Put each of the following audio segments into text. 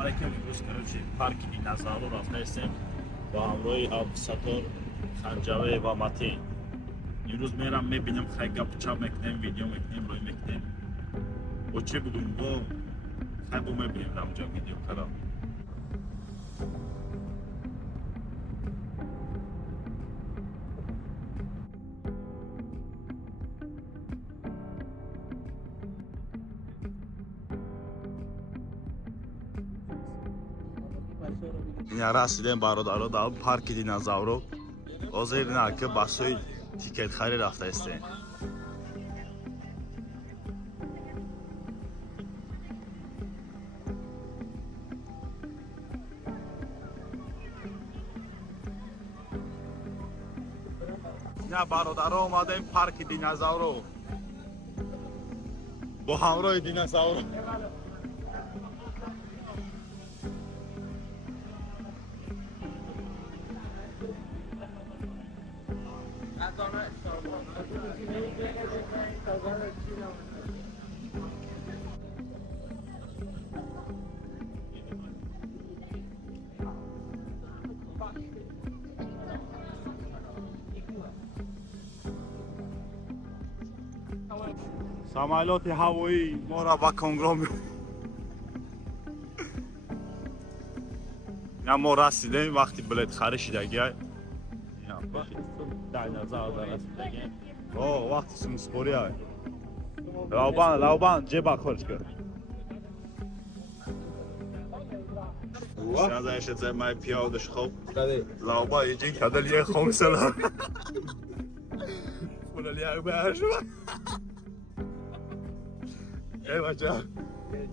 علیکم. امروز کارچی پارک دینازاور رفته هستیم با همراهی ابوساتور، خنجاوی و متین. امروز میرم میبینم خیلی گپچپ میکنیم، ویدیو میکنیم، روی میکنیم. و چه بدون با خیلی بو میبینیم در اونجا ویدیو کلا. یه رسیدیم برادرها در پارک دینازاورو. حاضر نه که بسوی تیکت خرید رفته هستیم. نه برادرها اومدیم پارک دینازاورو با همراه دینازاورو. سامالات هوایی ما را با کنگرو یا ما رسیدیم وقتی بلیت خریدگی اوه وقتی سمسپوری های لوبان جیبا خورج کرد شازه شده مای پیادش خوب لوبان ایجی کدل یه خمسلا فولل یک برش ای بچه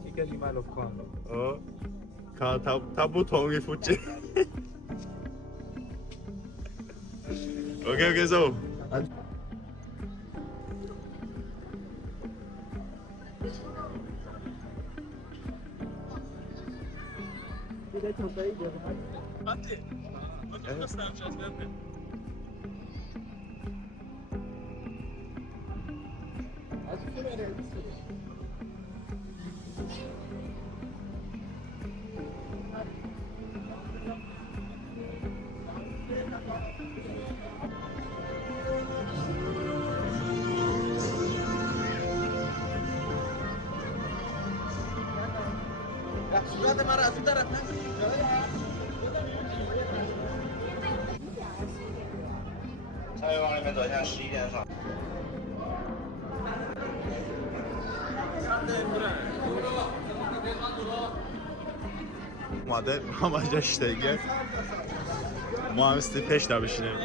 چیکلی مالو کن tabu tongi fucci. Okay, so. صورت مرا از اون طرف菜往里面走，现在11点上。اومده همه دیگه ما هم استی پیش دا بشینیم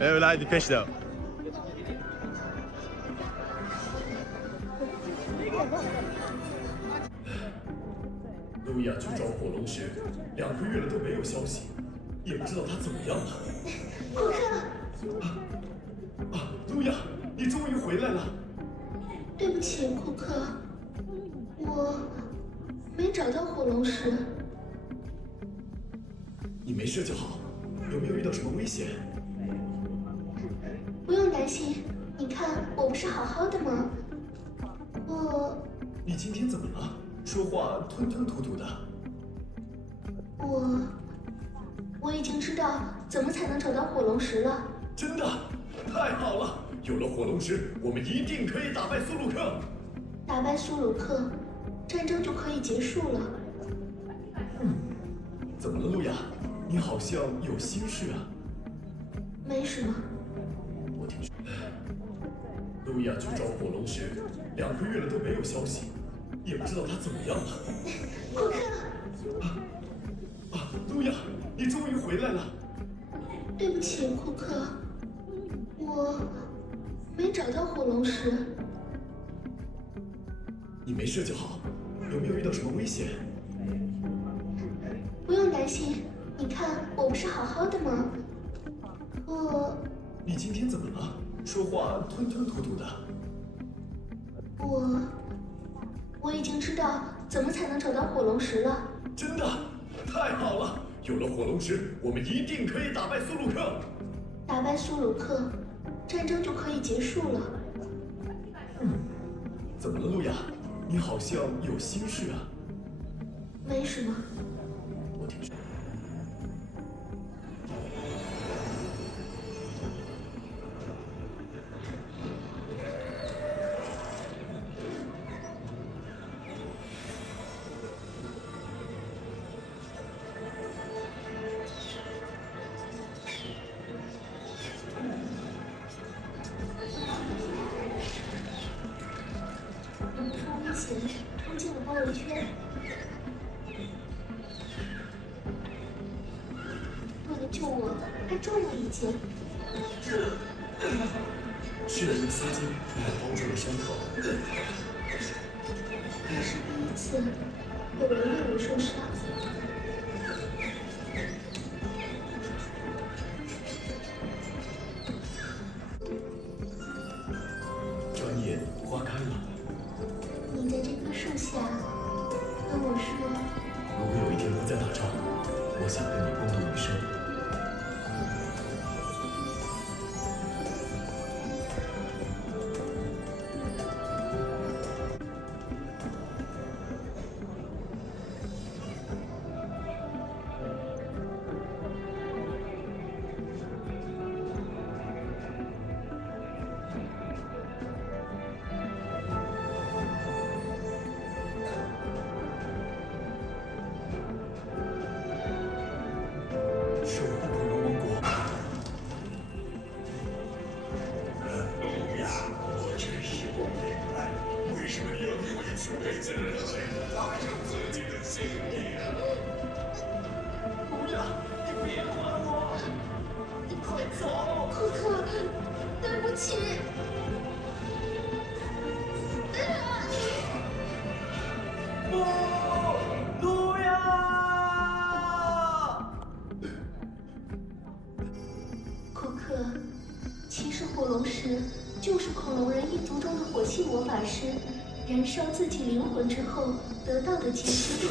اولایدی پیش دا路亚去找火龙时，2个月了都没有消息，也不知道他怎么样了。顾客，路亚，你终于回来了。对不起，顾客，我没找到火龙石。你没事就好，有没有遇到什么危险？不用担心，你看我不是好好的吗？你今天怎么了？说话吞吞吐吐的。我已经知道怎么才能找到火龙石了。真的，太好了！有了火龙石，我们一定可以打败苏鲁克。打败苏鲁克，战争就可以结束了。怎么了，路亚？你好像有心事啊。没什么。我听说，路亚去找火龙时，2个月了都没有消息，也不知道他怎么样了。顾客，路亚，你终于回来了。对不起，顾客，我没找到火龙石。你没事就好，有没有遇到什么危险？不用担心，你看我不是好好的吗？你今天怎么了？说话吞吞吐吐的。我已经知道怎么才能找到火龙石了。真的，太好了！有了火龙石，我们一定可以打败苏鲁克。打败苏鲁克，战争就可以结束了。怎么了，路亚？你好像有心事啊。没什么。我听说。危险，冲进了包围圈。为了救我，还中了一箭。是人的丝巾包住了伤口。这是第一次有人为我受伤。转眼花开了。你在这棵树下跟我说，如果有一天不再打仗，我想跟你共度余生。守护恐龙王国。我真是不明白，为什么要你为此辈子的人类搭上自己的性命？不要！你别管我！你快走！库克，对不起。路亚！库克，骑士火龙石就是恐龙人一族中的火系魔法师燃烧自己灵魂之后得到的结晶。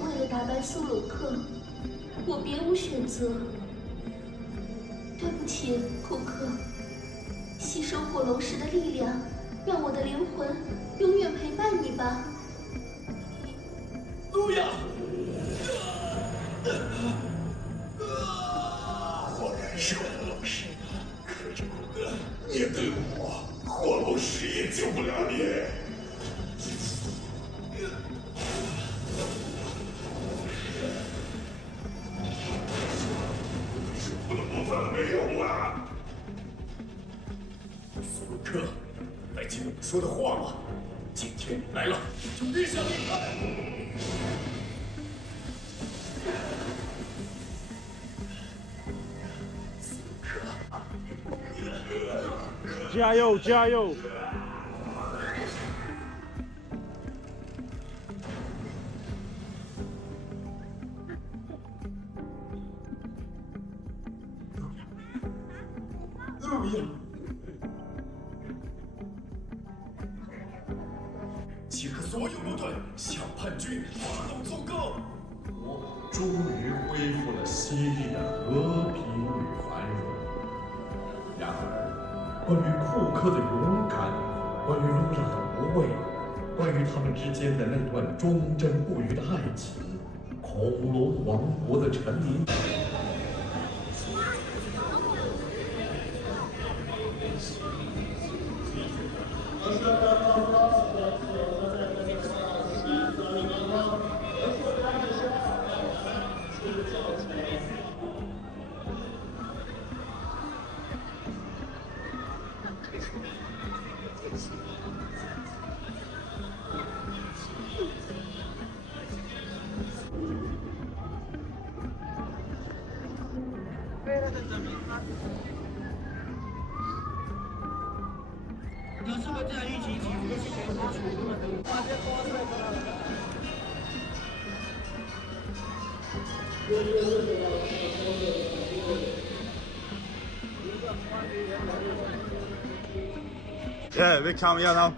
为了打败苏鲁克，我别无选择。对不起，库克。吸收火龙石的力量，让我的灵魂永远陪伴你吧。路亚！我燃烧火龙石，可是面对我，火龙石也救不了你。我的部分没有了。弗鲁克，还记得我说的话吗？今天你来了，就别想离开。弗鲁克，加油加油！路亚！集合所有部队，向叛军发动总攻！我终于恢复了昔日的和平与繁荣。然而，关于库克的勇敢，关于路亚的无畏，关于他们之间的那段忠贞不渝的爱情，恐龙王国的臣民。vi kan gärna.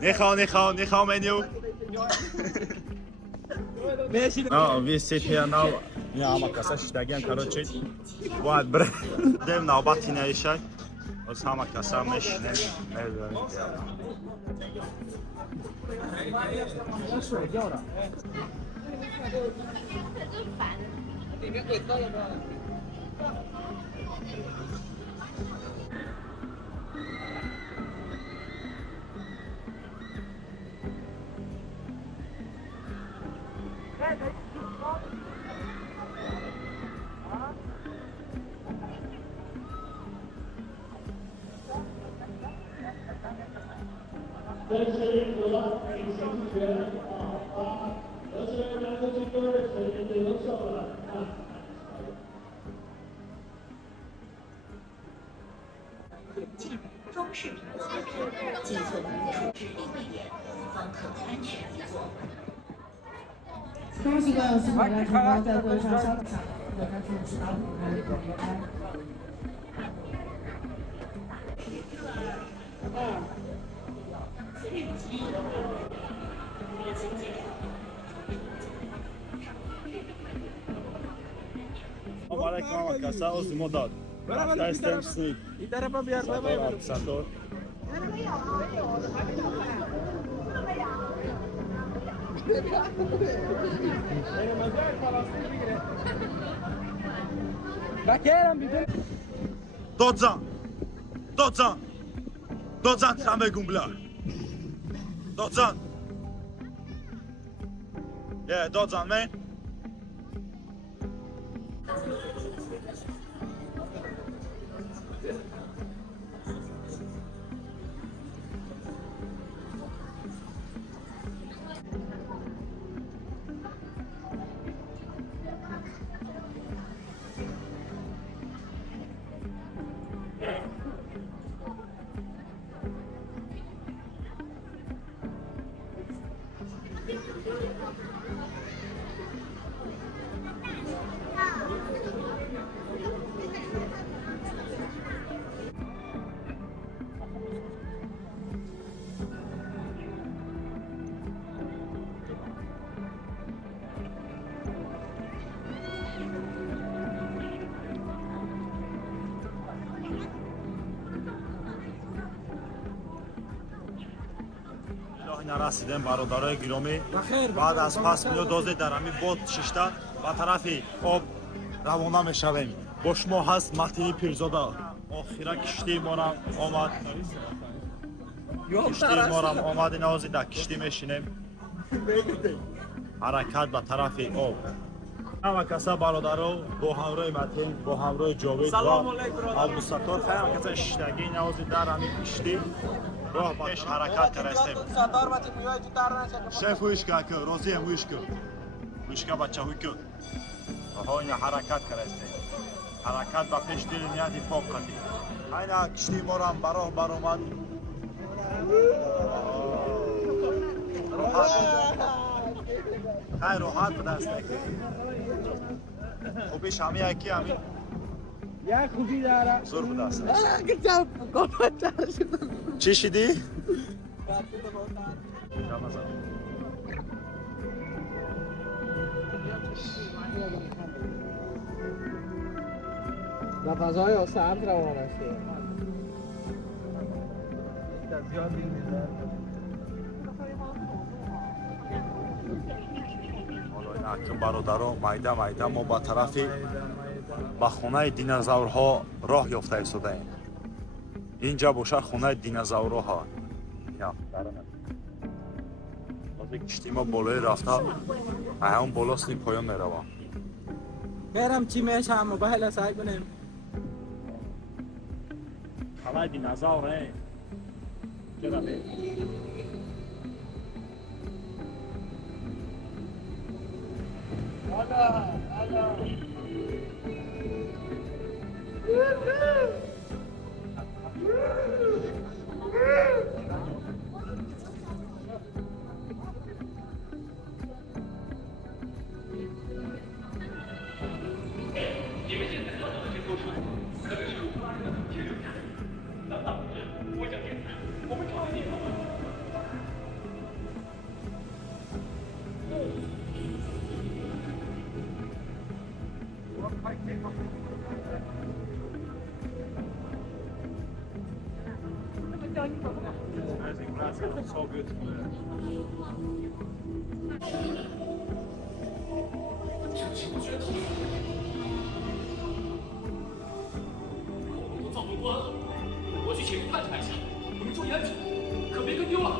Ni hao menu. Vi sitter här nu. يا عم كاساش تاجين كاروتشي واحد بريم نوبات هنا شيء باز همه کسا میشینه میدونیم进装饰品的材质，寄存储指定地点，方可安全离座。恭喜各位司法家同胞在会上商场和他主持大舞台平安。Alaikum kasa uzmo dad. Rafta snik. این طرف هم بیار بابا Sator. بکرم بیدون Dodza. Dodza. Dodza tramegum bla. Dodza. Yeah, Dodza man. نرسیدم برادرای گرامی بعد از پس میاد دوزه درمی بود ششته و طرفی آب روانه میشویم با شما هست متین پیرزاده آخیرا کشتی ما را آمد کشتی ما را آمد نوازی در کشتی میشینیم حرکت به طرف آب همه کسا برادرها با همراه متین با همراه جاوید و عبدالستار خیلی کسا ششتگی نوازی در همین کشتی راه پیش حرکت کرستیم شیف ویشکا که روزی هم ویشکا بچه هوی که آها این حرکت کرستیم حرکت با پیش دل نیادی پاک کردی این کشتی ما را هم براه برآمد خیلی راحت به دست نکنی خوبیش همین یکی همین یک خوبی داره زور به دست نکنی چی شدی؟ و فضای آسان روانه شد زیاد می‌بینه حالا این اکنون برادران میده ما با طرفی به خونه دینозاورها راه یافته ایستاده‌ایم اینجا باشد خونه دینозاورها باز کشتی ما بالای رفته همون بالاست این پایان میروم برم چی میشه هم موبایل سعی کنیم خونه دینозاور چرا بی So beautiful. 这是我觉得恐龙都造不关了，我去前面探查一下，你们注意安全，可别跟丢了。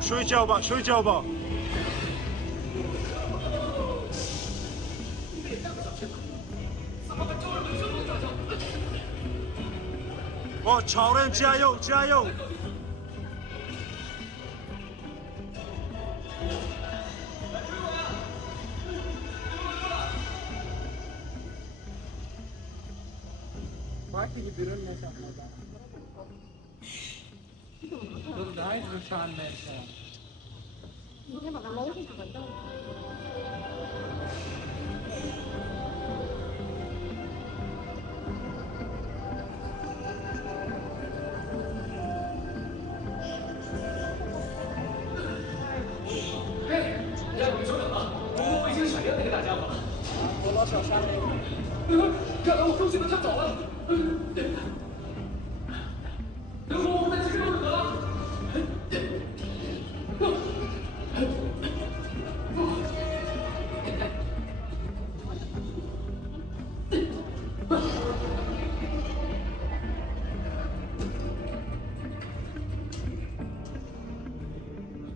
睡觉吧，睡觉吧。哦，超人加油，加油！باقي يبيرون ما شاء الله. Guys, Rushan Mesha. Ini bakal mau sih sebentar. 让我们久等了，中国卫星闪亮那个大家伙。我老小山那个。看来我收起的太早了。等会我们再继续录就得了。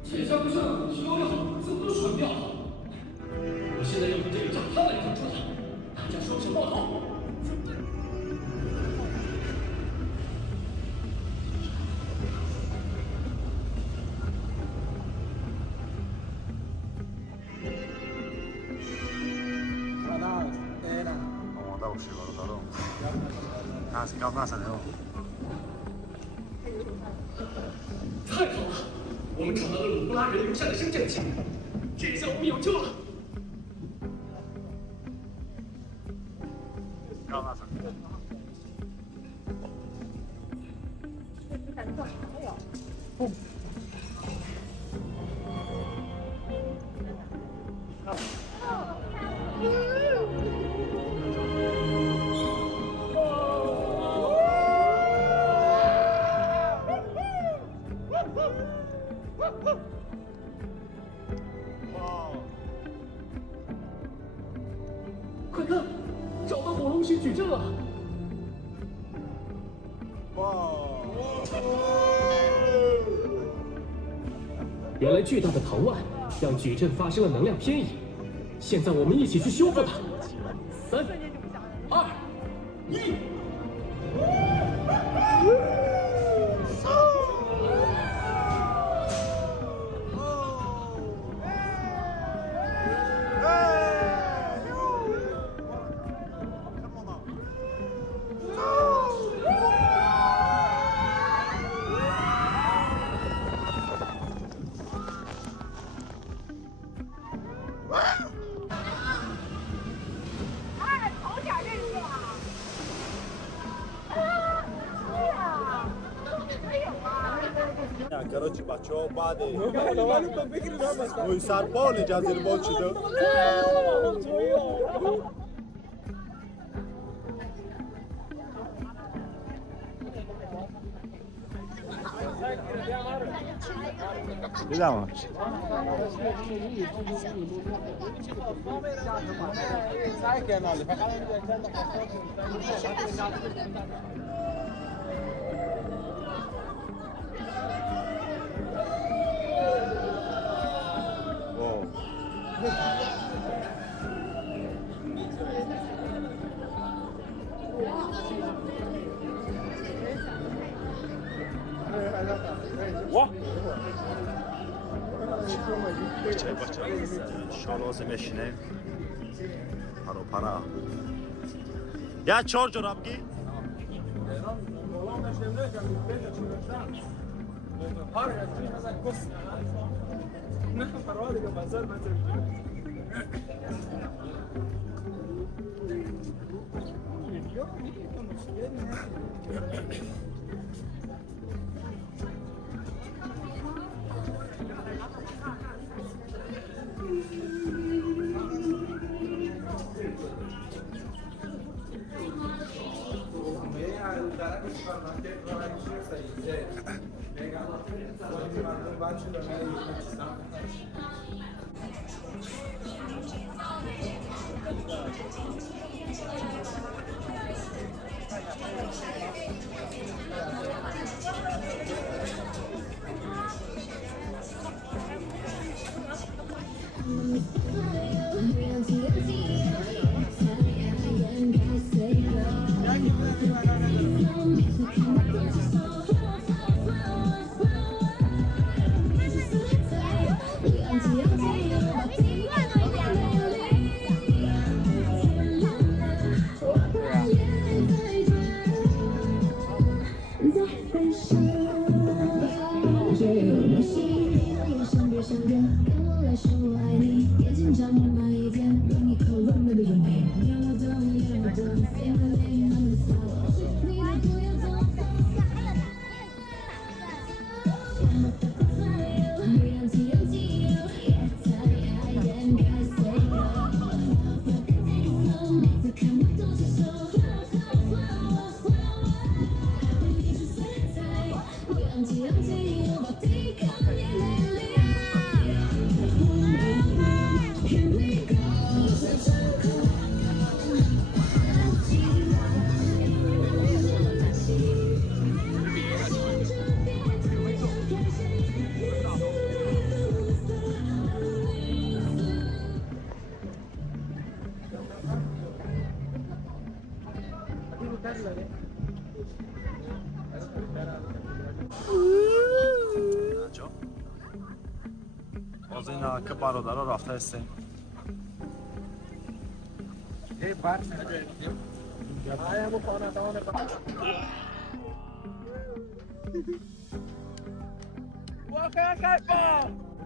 铁箱不上，提高料，怎么都甩不掉。我现在要用这个炸弹来挡住他，大家双手抱头。 太好了，我们找到了鲁布拉人留下的声震器，这下我们有救了。快看，找到火龙穴矩阵了！原来巨大的藤蔓让矩阵发生了能量偏移，现在我们一起去修复它。3、2、1。 Короче, бачо баде. Ой, сарпол иҷазир бочидо. Видимо. What? Bacha. Şalosu meşine. Para. Ya çorcu ramgi. فرادق بازار بازار از این که برادرها رفته هستیم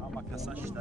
اما کسا شده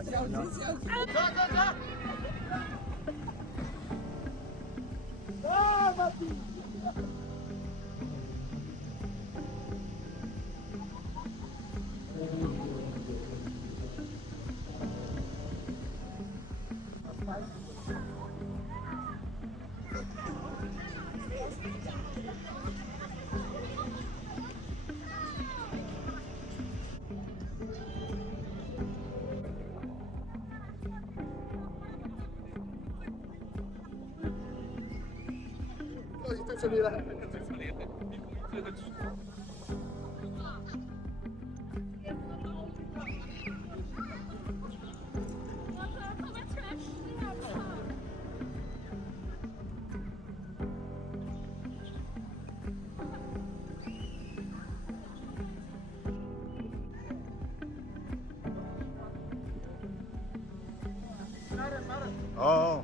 اه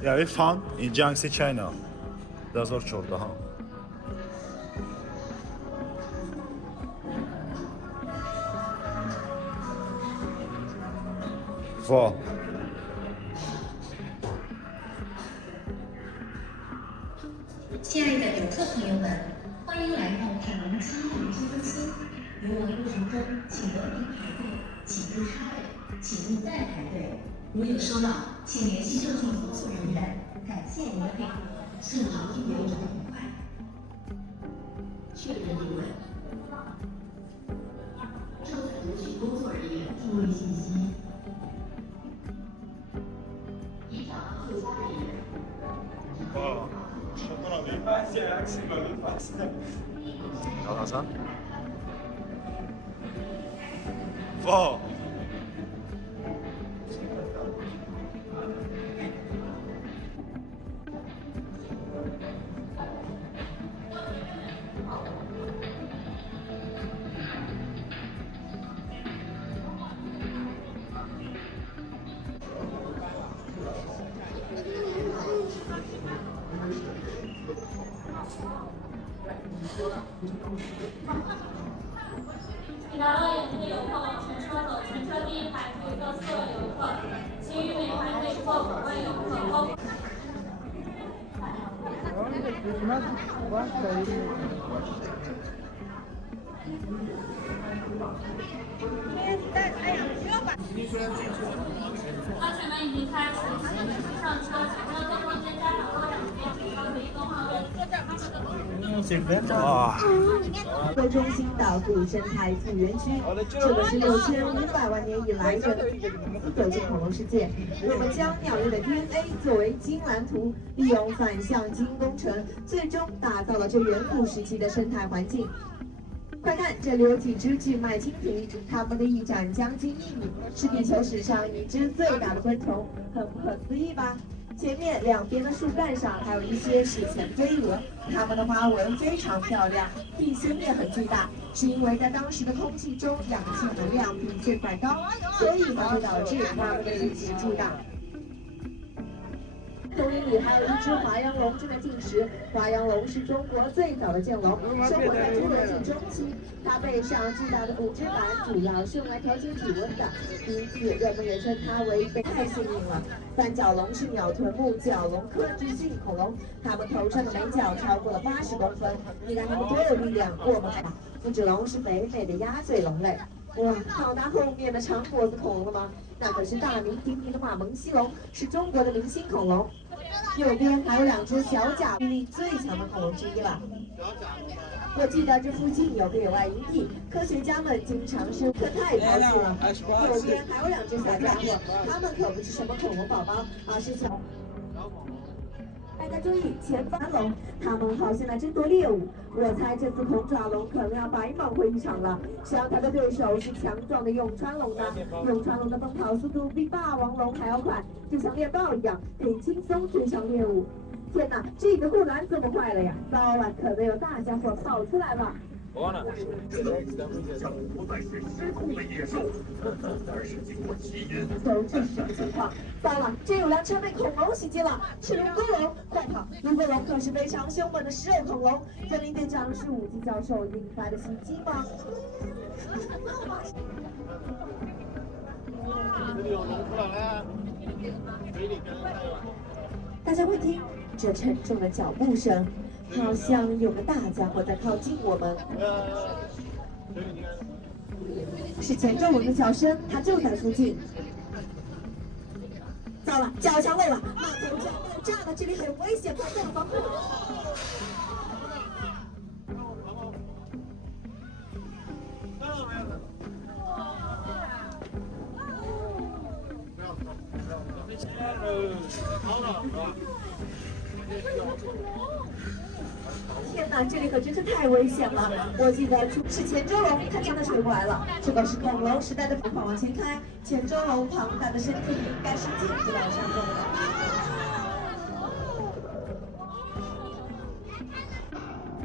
Yeah, we found in Jiangxi, China. Dazor Chorda, huh? Wow. 亲爱的游客朋友们，欢迎来到展龙七旅居中心。游玩过程中，请文明排队，请勿插队，请勿再排队。如有收到，请联系就近服务人员。感谢您的配合，顺畅游玩愉快。确认定位。正在读取工作人员注意信息。依照附加人员。哇。 Wow. 抵达乐园的游客往全车走，全车第一排可以坐4位游客，其余每排可以坐5位游客。安全门已经开启，请您上车，请车跟空间家长多2边，请车可以更换位。为中心的古生态自然区，这个是6500万年以来人走进恐龙世界。我们将鸟类的 DNA 作为基因蓝图，利用反向基因工程，最终打造了这远古时期的生态环境。快看，这里有几只巨脉蜻蜓，它们的翼展将近1米，是地球史上已知最大的昆虫，很不可思议吧？前面2边的树干上还有一些史前飞蛾，它们的花纹非常漂亮，体型也很巨大，是因为在当时的空气中氧气含量比现在高，所以才会导致它们的体型巨大。丛林里还有一只华阳龙正在进食。华阳龙是中国最早的剑龙，生活在侏罗纪中期。它背上巨大的骨质板主要是用来调节体温的，因此人们也称它为北太幸运了。三角龙是鸟臀目角龙科之性恐龙，它们头上的眉角超过了80公分，你看它们多有力量，过猛吧？腹趾龙是北美的鸭嘴龙类。哇，看到它后面的长脖子恐龙了吗？那可是大名鼎鼎的马蒙西龙，是中国的明星恐龙。右边还有2只小甲，臂力最强的恐龙之一了。我记得这附近有个野外营地，科学家们经常是可太高兴了。右边还有2只小家伙，它们可不是什么恐龙宝宝，而是小。大家注意，前方龙，它们好像来争夺猎物。我猜这次恐爪龙可能要白忙活一场了。谁让它的对手是强壮的永川龙呢？永川龙的奔跑速度比霸王龙还要快，就像猎豹一样，可以轻松追上猎物。天哪，这个护栏这么坏了呀！糟了，可能有大家伙跑出来了。不再是失控的野兽，而是经过基因。都这是什么情况？糟了，这有辆车被恐龙袭击了！是龙沟龙，快跑！龙沟龙可是非常凶猛的食肉恐龙。森林队长是武吉教授引发的袭击吗？这里有龙出来了，水里跟大家会听这沉重的脚步声，好像有个大家伙在靠近我们。是前周龙的叫声，它就在附近。糟了，脚墙漏了，码头就要爆炸了，这里很危险，快上防护！天哪，这里可真是太危险了！我记得是前周龙，它真的水过来了。这个是恐龙时代的快往前开，前周龙庞大的身体应该是禁止往上走的。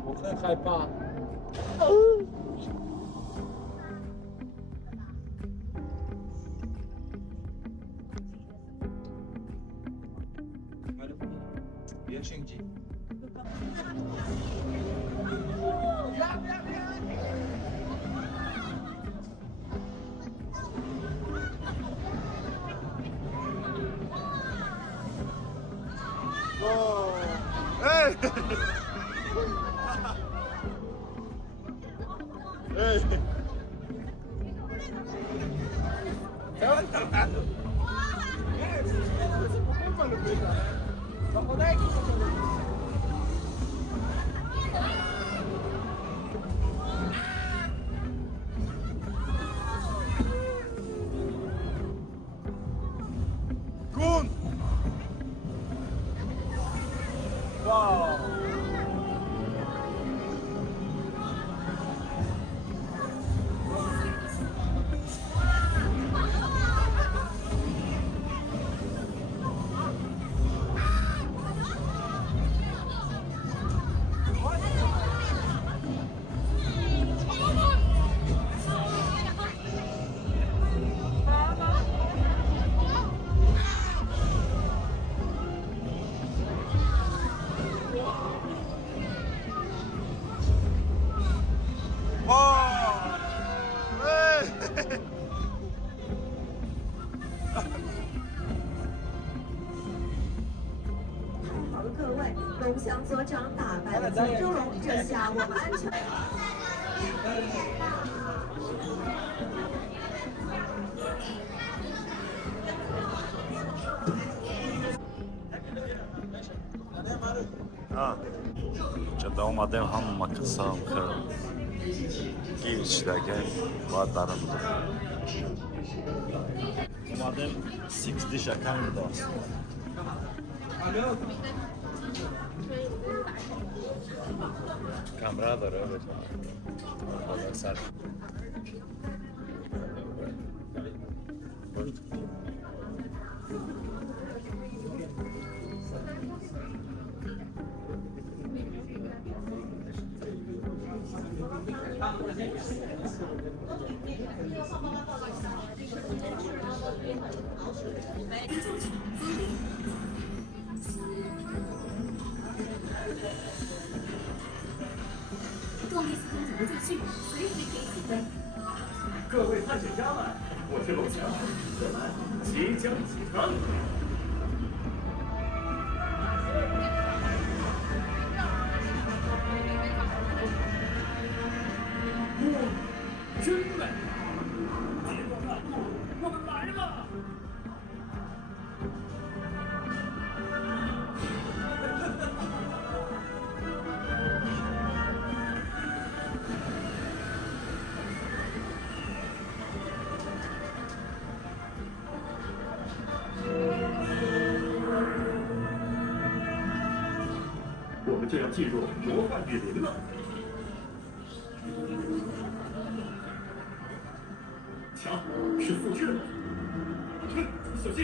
我很害怕。别心急。哦，哎，哎，滚！哇！各位，龙翔所长打败了金州龙，这下我们安全。Omadev hamma qilsam giyishlarga va daromad. Omadev 6 dish account da. Kamera da evet. Vallahi sert.各位探险家们，我是龙翔，我们即将启程。真美！结果呢？我们来了！我们就要进入魔幻雨林了。瞧，是复制的。小心！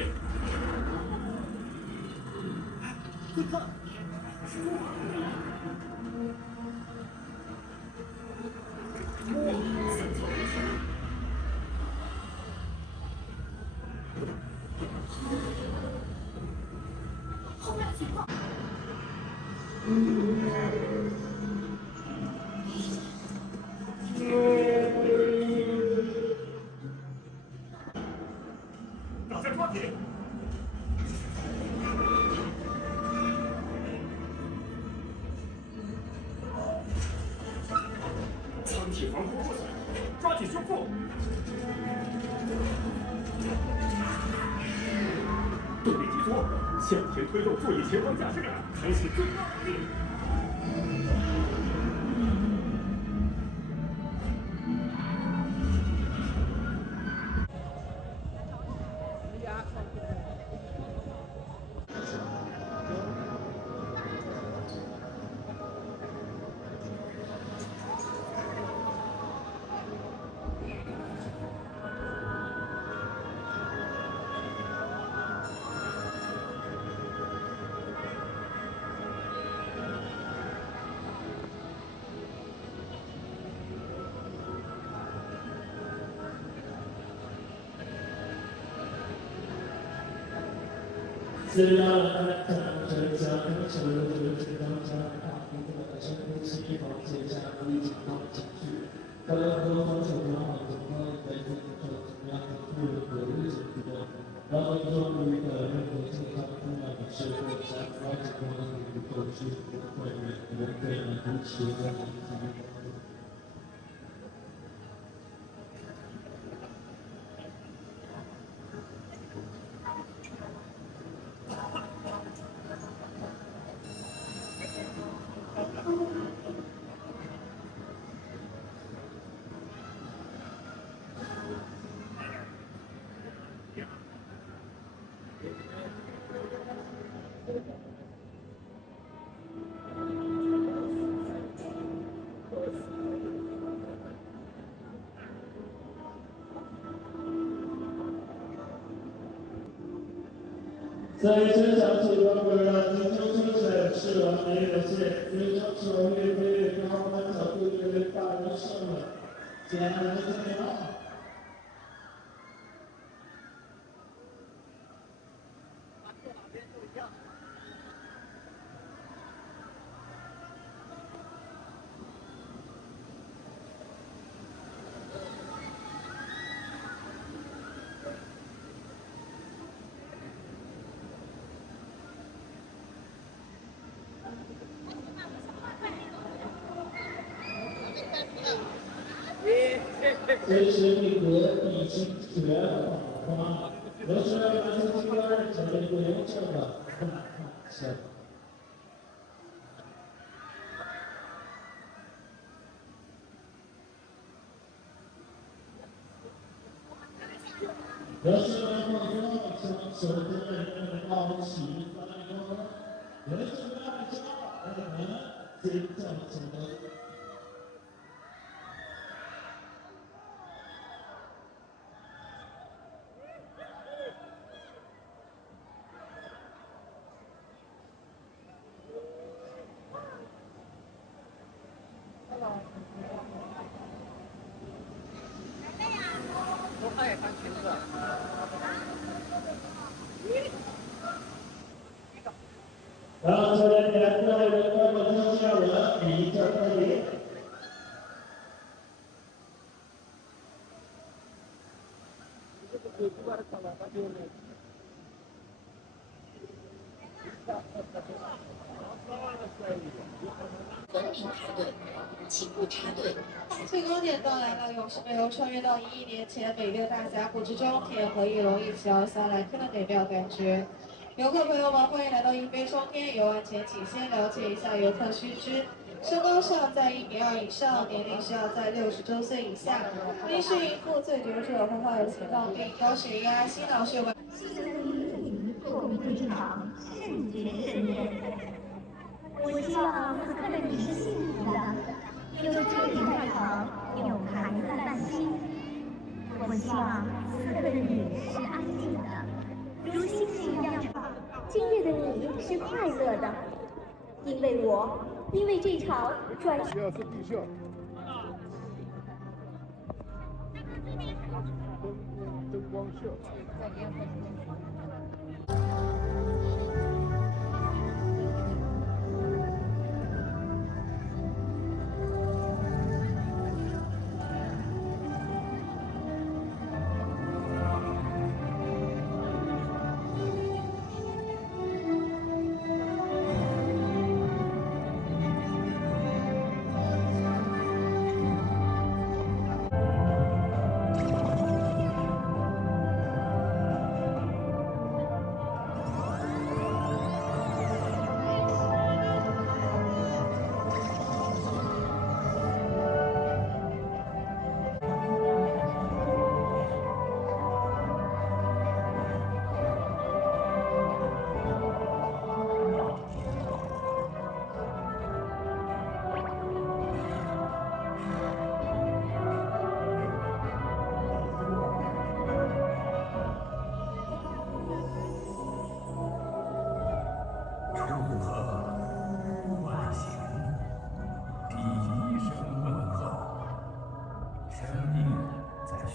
快看，是猪马！后面情况。大家抓紧！舱体防护不行，抓紧修复！动力急缩，向前推动座椅前方驾驶杆，开启最大动力。虽然看着家的车子当家大部分的乘西方接下一起到进去，更何况手上怎么在这个车怎样的富人和日子去的，然后终于的任何正常出来的社会上，外国的旅游是不会有人对你不起的影响。在身上起光会让自救车身视网没有线，非常手越飞越高，那角度越大人胜了，简单的怎么样？随时内阁已经绝了花，我是要把这几个人成为国家的大事。我是要把将手中的人高起翻高，我是要把我们建造成为。然后这边两个人关的中下人比较可以。文明排队，请勿插队。最高点到来了，勇士们又穿越到1亿年前美丽的大峡谷之中，天和翼龙一起翱翔来看的美妙感觉。游客朋友们，欢迎来到银杯双天。游玩前，请先了解一下游客须知：身高是要在1.2米以上，年龄是要在60周岁以下，因是孕妇、醉酒者或患有心脏病、高血压、心脑血管。祝你这场圣洁盛宴。我希望此刻的你是幸福的，有家人在旁，有孩子伴心。我希望此刻的你是安静的，如星星一样。今夜的你是快乐的，因为这场转世。灯光秀。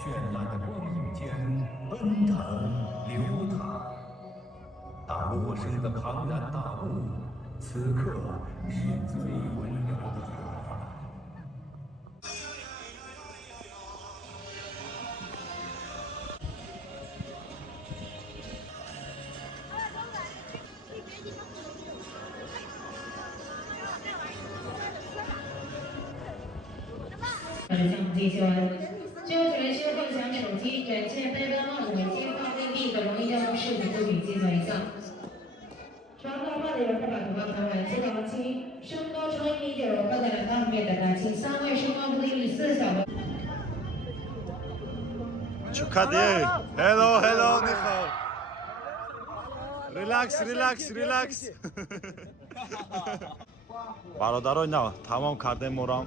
绚烂的光影间奔腾流淌。大陌生的庞然大物，此刻是最温柔的远方。相机修完，最后全修共享手机、软件、背包、帽子、围巾、放硬币等容易掉落饰品物品计算一项。长头发的游客把头发盘完，记得要清。身高超1米9的游客在两方面等待清。3位身高不低于1.4米小的。 축하드려요. Hello, hello,你好. Relax, relax, relax. برادران تمام کردیم مورم.